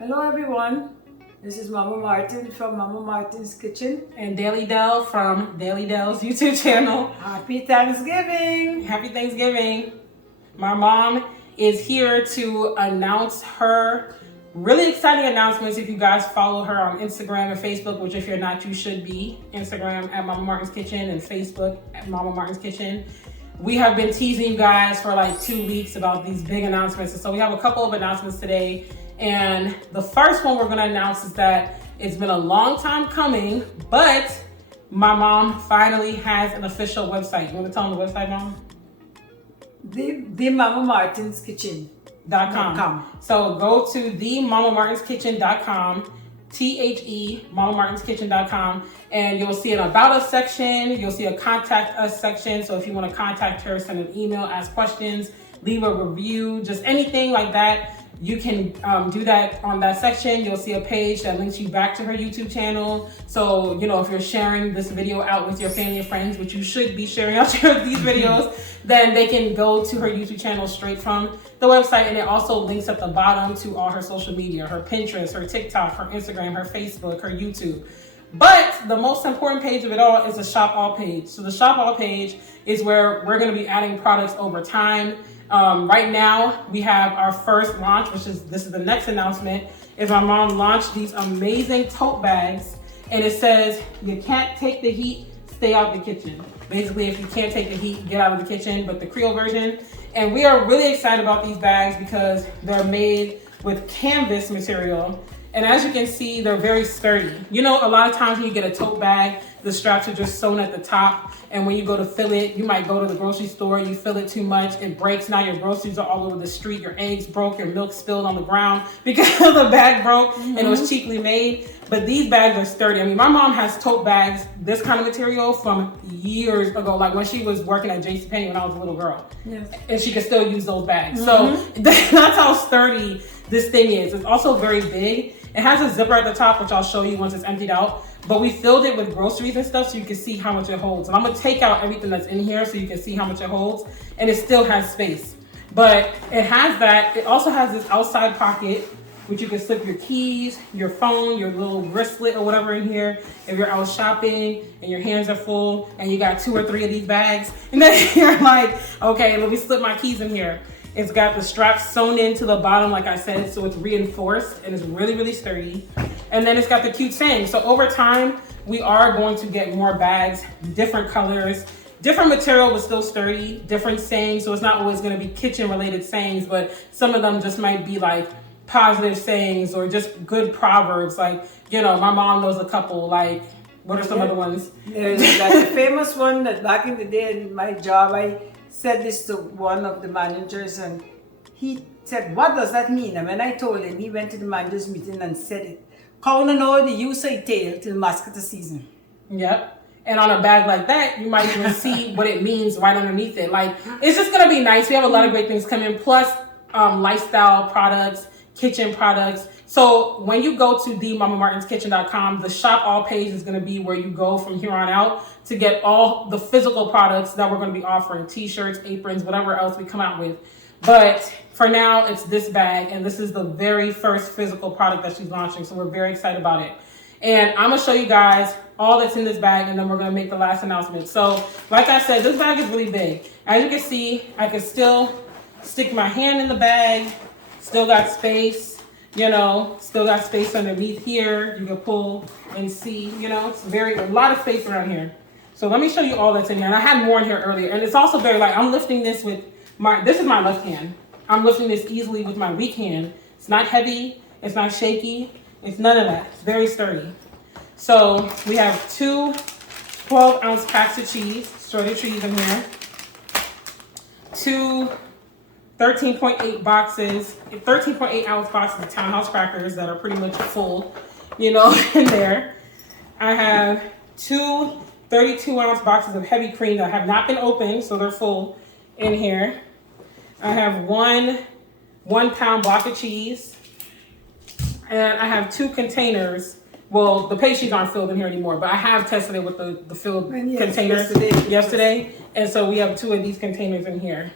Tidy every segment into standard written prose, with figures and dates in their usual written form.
Hello everyone, this is Mama Martin from Mama Martin's Kitchen. And Daily Dell from Daily Dell's YouTube channel. Happy Thanksgiving! Happy Thanksgiving. My mom is here to announce her really exciting announcements. If you guys follow her on Instagram and Facebook, which if you're not, you should be. Instagram at Mama Martin's Kitchen and Facebook at Mama Martin's Kitchen. We have been teasing you guys for like 2 weeks about these big announcements. And so we have a couple of announcements today. And the first one we're gonna announce is that it's been a long time coming, but my mom finally has an official website. You wanna tell them the website, Mom? The Mama Martin's Kitchen.com. So go to themamamartinskitchen.com, THE, and you'll see an About Us section. You'll see a Contact Us section. So if you want to contact her, send an email, ask questions, leave a review, just anything like that, you can do that on that section. You'll see a page that links you back to her YouTube channel. So, you know, if you're sharing this video out with your family and friends, which you should be sharing out these videos, then they can go to her YouTube channel straight from the website. And it also links at the bottom to all her social media, her Pinterest, her TikTok, her Instagram, her Facebook, her YouTube. But the most important page of it all is the Shop All page. So the Shop All page is where we're going to be adding products over time. Right now, we have our first launch, this is the next announcement, is my mom launched these amazing tote bags, and it says, you can't take the heat, stay out the kitchen. Basically, if you can't take the heat, get out of the kitchen, but the Creole version. And we are really excited about these bags because they're made with canvas material. And as you can see, they're very sturdy. You know, a lot of times when you get a tote bag, the straps are just sewn at the top. And when you go to fill it, you might go to the grocery store, you fill it too much, it breaks. Now your groceries are all over the street, your eggs broke, your milk spilled on the ground because the bag broke and it was cheaply made. But these bags are sturdy. I mean, my mom has tote bags, this kind of material from years ago, like when she was working at JCPenney when I was a little girl. Yes. And she could still use those bags. So that's how sturdy this thing is. It's also very big. It has a zipper at the top, which I'll show you once it's emptied out. But we filled it with groceries and stuff so you can see how much it holds. And I'm gonna take out everything that's in here so you can see how much it holds. And it still has space. But it has that. It also has this outside pocket, which you can slip your keys, your phone, your little wristlet or whatever in here. If you're out shopping and your hands are full and you got 2 or 3 of these bags, and then you're like, okay, let me slip my keys in here. It's got the straps sewn into the bottom, like I said, so it's reinforced and it's really, really sturdy. And then it's got the cute saying. So over time, we are going to get more bags, different colors, different material but still sturdy, different sayings. So it's not always gonna be kitchen related sayings, but some of them just might be like positive sayings or just good proverbs. Like, you know, my mom knows a couple, like, what are some other ones? There's like a famous one that back in the day in my job, I said this to one of the managers and he said, what does that mean? And when I told him, he went to the managers meeting and said it. How to know the use of tail till mascot season. Yep. And on a bag like that, you might even see what it means right underneath it. Like, it's just gonna be nice. We have a lot of great things coming, plus lifestyle products, kitchen products. So when you go to themamamartinskitchen.com, the Shop All page is gonna be where you go from here on out to get all the physical products that we're gonna be offering, t-shirts, aprons, whatever else we come out with. But for now, it's this bag, and this is the very first physical product that she's launching, so we're very excited about it. And I'm gonna show you guys all that's in this bag, and then we're gonna make the last announcement. So, like I said, this bag is really big. As you can see, I can still stick my hand in the bag, still got space, you know, still got space underneath here. You can pull and see, you know, it's a lot of space around here. So let me show you all that's in here. And I had more in here earlier, and it's also very light. I'm lifting this with this is my left hand. I'm lifting this easily with my weak hand. It's not heavy, it's not shaky, it's none of that. It's very sturdy. So we have 2 12-ounce packs of cheese, shredded cheese in here. 2 13.8 ounce boxes of Townhouse crackers that are pretty much full, you know, in there. I have 2 32-ounce boxes of heavy cream that have not been opened, so they're full in here. I have 1 1-pound block of cheese, and I have 2 containers. Well, the pastries aren't filled in here anymore, but I have tested it with the filled containers yesterday. And so we have 2 of these containers in here.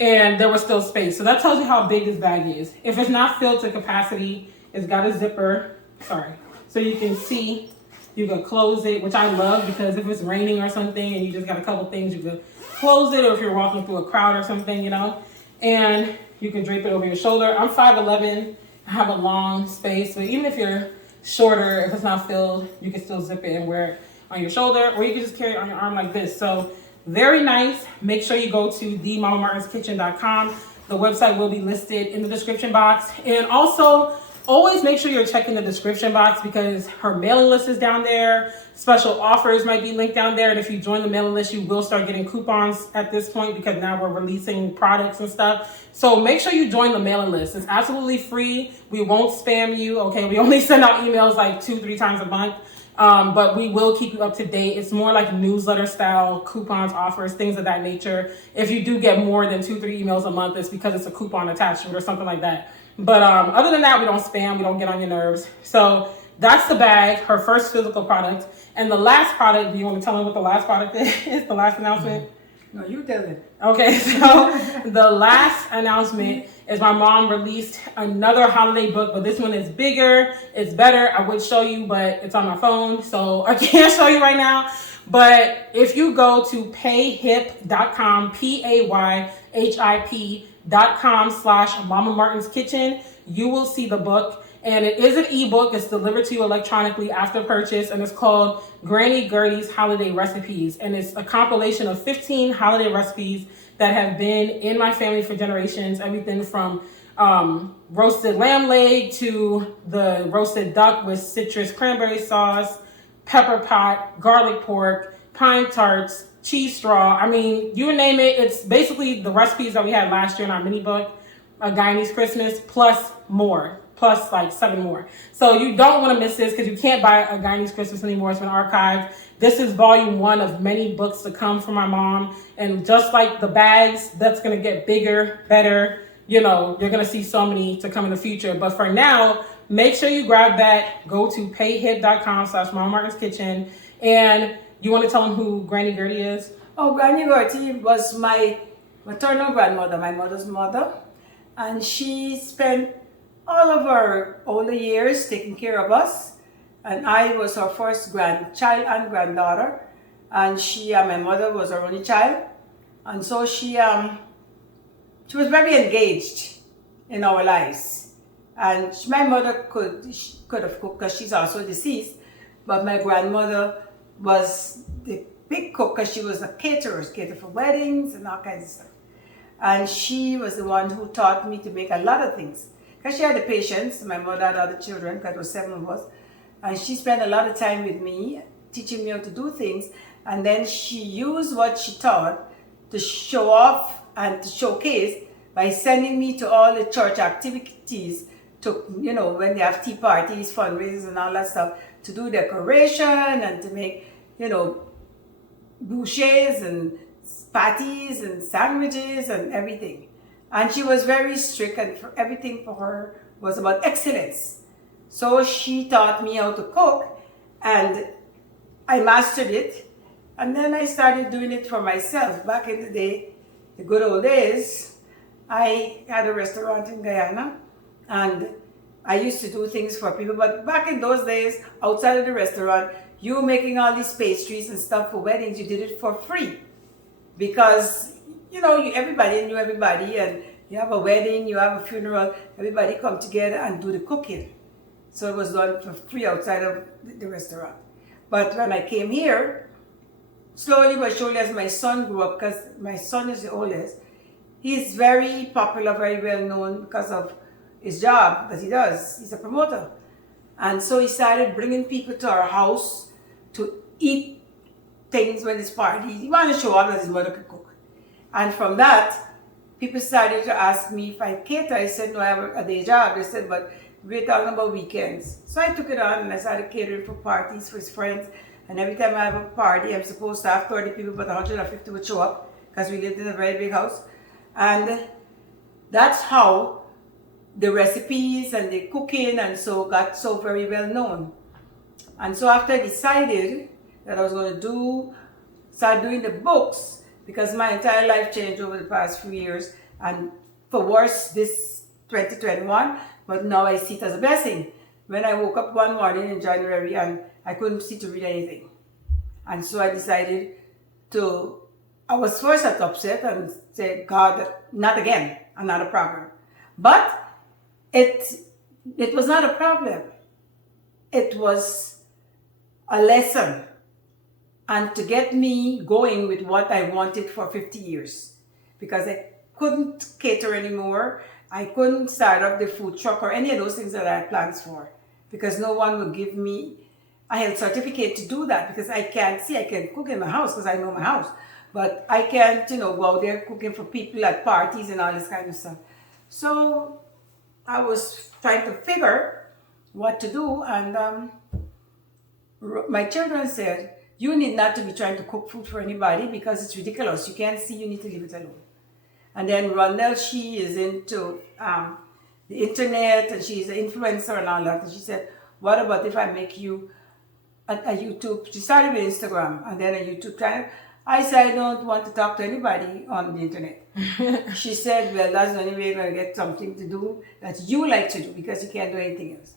and there was still space. So that tells you how big this bag is. If it's not filled to capacity, it's got a zipper. Sorry. So you can see, you can close it, which I love because if it's raining or something and you just got a couple things, you can close it, or if you're walking through a crowd or something, you know, and you can drape it over your shoulder. I'm 5'11", I have a long space, but even if you're shorter, if it's not filled, you can still zip it and wear it on your shoulder, or you can just carry it on your arm like this. So very nice. Make sure you go to themamamartinskitchen.com. The website will be listed in the description box. And also, always make sure you're checking the description box because her mailing list is down there. Special offers might be linked down there. And if you join the mailing list, you will start getting coupons at this point because now we're releasing products and stuff. So make sure you join the mailing list. It's absolutely free. We won't spam you, okay? We only send out emails like 2-3 times a month. But we will keep you up to date. It's more like newsletter style, coupons, offers, things of that nature. If you do get more than 2-3 emails a month, it's because it's a coupon attached to it or something like that. But other than that, we don't spam, we don't get on your nerves. So that's the bag, her first physical product. And the last product, do you want to tell them what the last product is? The last announcement? No, you tell it. Okay, so the last announcement is my mom released another holiday book, but this one is bigger, it's better. I would show you, but it's on my phone, so I can't show you right now. But if you go to payhip.com, payhip.com/Mama Martin's Kitchen, you will see the book. And it is an ebook. It's delivered to you electronically after purchase, and it's called Granny Gertie's Holiday Recipes. And it's a compilation of 15 holiday recipes that have been in my family for generations. Everything from roasted lamb leg to the roasted duck with citrus cranberry sauce, pepper pot, garlic pork, pine tarts, cheese straw. I mean, you name it. It's basically the recipes that we had last year in our mini book, A Guyanese Christmas, plus more. Plus like 7 more. So you don't want to miss this because you can't buy A Guyanese Christmas anymore. It's been archived. This is volume 1 of many books to come from my mom. And just like the bags, that's going to get bigger, better. You know, you're going to see so many to come in the future. But for now, make sure you grab that. Go to payhip.com/Mama Martin's Kitchen. And you want to tell them who Granny Gertie is? Oh, Granny Gertie was my maternal grandmother, my mother's mother. And she spent all of her older years taking care of us, and I was her first grandchild and granddaughter, and my mother was her only child, and so she was very engaged in our lives. And my mother could have cooked because she's also deceased, but my grandmother was the big cook because she was a caterer for weddings and all kinds of stuff. And she was the one who taught me to make a lot of things. Because she had the patience, my mother had other children, because there was 7 of us. And she spent a lot of time with me, teaching me how to do things. And then she used what she taught to show off and to showcase by sending me to all the church activities, to, you know, when they have tea parties, fundraisers and all that stuff, to do decoration and to make, you know, bouchées and patties and sandwiches and everything. And she was very strict, and everything for her was about excellence. So she taught me how to cook, and I mastered it. And then I started doing it for myself. Back in the day, the good old days, I had a restaurant in Guyana, and I used to do things for people. But back in those days, outside of the restaurant, you were making all these pastries and stuff for weddings. You did it for free because, you know, everybody knew everybody, and you have a wedding, you have a funeral, everybody come together and do the cooking. So it was done for free outside of the restaurant. But when I came here, slowly but surely as my son grew up, because my son is the oldest, he's very popular, very well known because of his job that he does. He's a promoter. And so he started bringing people to our house to eat things when it's parties. He wanted to show off that his mother could cook. And from that, people started to ask me if I cater. I said, no, I have a day job. They said, but we're talking about weekends. So I took it on and I started catering for parties for his friends. And every time I have a party, I'm supposed to have 30 people, but 150 would show up because we lived in a very big house. And that's how the recipes and the cooking and so got so very well known. And so after I decided that I was going to start doing the books, because my entire life changed over the past few years, And for worse, this 2021, but now I see it as a blessing. When I woke up one morning in January and I couldn't see to read anything. And so I decided to, I was first upset and said, God, not again, another problem. But it was not a problem. It was a lesson, and to get me going with what I wanted for 50 years, because I couldn't cater anymore. I couldn't start up the food truck or any of those things that I had plans for, because no one would give me a health certificate to do that, because I can't see. I can cook in my house because I know my house, but I can't, go out there cooking for people at parties and all this kind of stuff. So I was trying to figure what to do, and my children said, you need not to be trying to cook food for anybody because it's ridiculous. You can't see, you need to leave it alone. And then Rondell, she is into the internet and she's an influencer and all that. And she said, what about if I make you a YouTube? She started with Instagram and then a YouTube channel. I said, I don't want to talk to anybody on the internet. She said, well, that's the only way you're going to get something to do that you like to do, because you can't do anything else.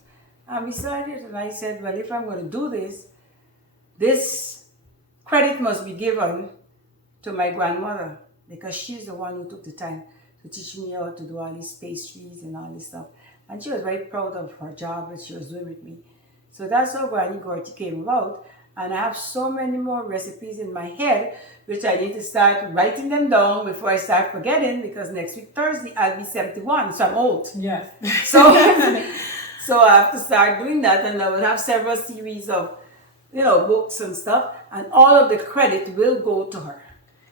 And we started, and I said, well, if I'm going to do this credit must be given to my grandmother, because she's the one who took the time to teach me how to do all these pastries and all this stuff. And she was very proud of her job that she was doing with me. So that's how Granny Gorty came about. And I have so many more recipes in my head, which I need to start writing them down before I start forgetting, because next week, Thursday, I'll be 71, so I'm old. Yes. So I have to start doing that, and I will have several series of, books and stuff, and all of the credit will go to her.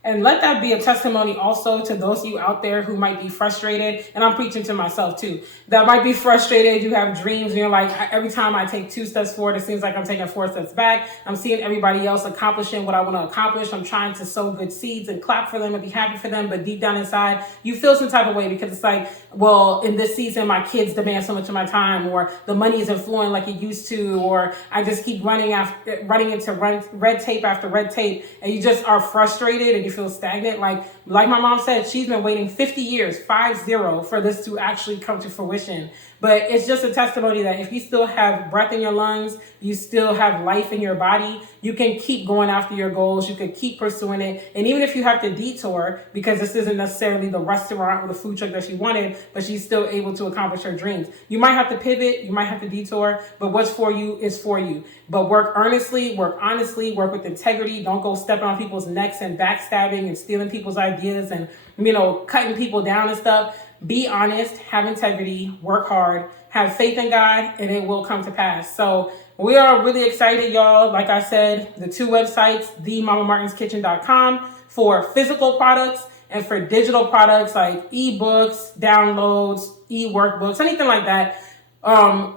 And let that be a testimony also to those of you out there who might be frustrated. And I'm preaching to myself too. That might be frustrated. You have dreams and you're like, every time I take 2 steps forward, it seems like I'm taking 4 steps back. I'm seeing everybody else accomplishing what I want to accomplish. I'm trying to sow good seeds and clap for them and be happy for them. But deep down inside, you feel some type of way, because it's like, well, in this season, my kids demand so much of my time, or the money isn't flowing like it used to, or I just keep running into red tape after red tape, and you just are frustrated and you feel stagnant. Like my mom said, she's been waiting 50 years, 50, for this to actually come to fruition. But it's just a testimony that if you still have breath in your lungs, you still have life in your body, you can keep going after your goals. You can keep pursuing it. And even if you have to detour, because this isn't necessarily the restaurant or the food truck that she wanted, but she's still able to accomplish her dreams. You might have to pivot, you might have to detour, but what's for you is for you. But work earnestly, work honestly, work with integrity. Don't go stepping on people's necks and backstabbing and stealing people's ideas and, cutting people down and stuff. Be honest, have integrity, work hard, have faith in God, and it will come to pass. So we are really excited, y'all. Like I said, the 2 websites, themamamartinskitchen.com for physical products, and for digital products like ebooks, downloads, e-workbooks, anything like that,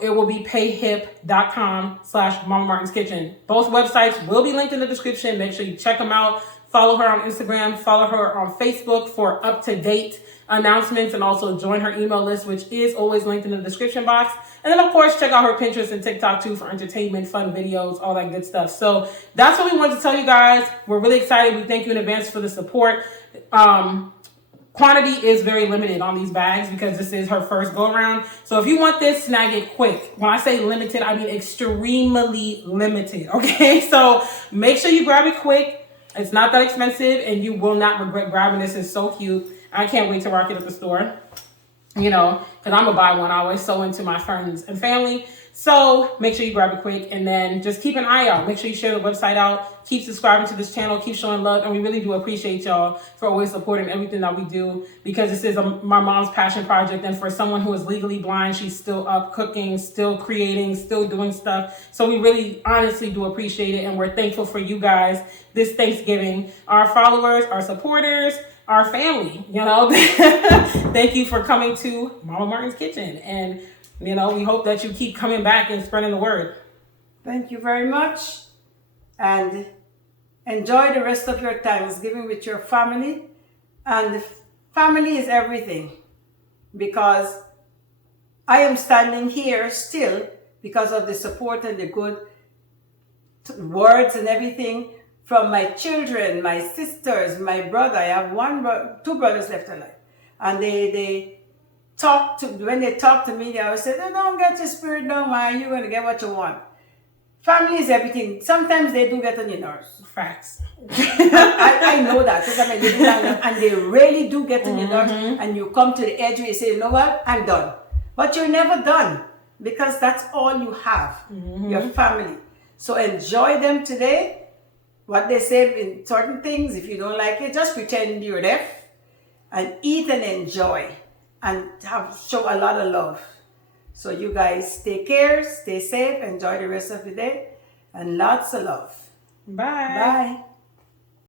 it will be payhip.com/mamamartinskitchen. Both websites will be linked in the description. Make sure you check them out. Follow her on Instagram, follow her on Facebook for up-to-date announcements, and also join her email list, which is always linked in the description box. And then, of course, check out her Pinterest and TikTok, too, for entertainment, fun videos, all that good stuff. So that's what we wanted to tell you guys. We're really excited. We thank you in advance for the support. Quantity is very limited on these bags because this is her first go around. So if you want this, snag it quick. When I say limited, I mean extremely limited. Okay, so make sure you grab it quick. It's not that expensive, and you will not regret grabbing this. It's so cute. I can't wait to rock it at the store, because I'm going to buy one. I always sew into my friends and family. So make sure you grab it quick, and then just keep an eye out. Make sure you share the website out. Keep subscribing to this channel. Keep showing love. And we really do appreciate y'all for always supporting everything that we do, because this is my mom's passion project. And for someone who is legally blind, she's still up cooking, still creating, still doing stuff. So we really honestly do appreciate it. And we're thankful for you guys this Thanksgiving, our followers, our supporters, our family. Thank you for coming to Mama Martin's Kitchen. And we hope that you keep coming back and spreading the word. Thank you very much. And enjoy the rest of your Thanksgiving with your family. And family is everything, because I am standing here still because of the support and the good words and everything from my children, my sisters, my brother. I have 2 brothers left alive. And they talk to, when they talk to me, they always say, "No, don't get your spirit down, man. You're going to get what you want." Family is everything. Sometimes they do get on your nerves. Facts. I know that because I'm a living down, and they really do get on your nerves. And you come to the edge where you say, "You know what? I'm done." But you're never done because that's all you have, your family. So enjoy them today. What they say in certain things, if you don't like it, just pretend you're deaf and eat and enjoy and show a lot of love. So you guys take care, stay safe, enjoy the rest of the day, and lots of love. Bye. Bye.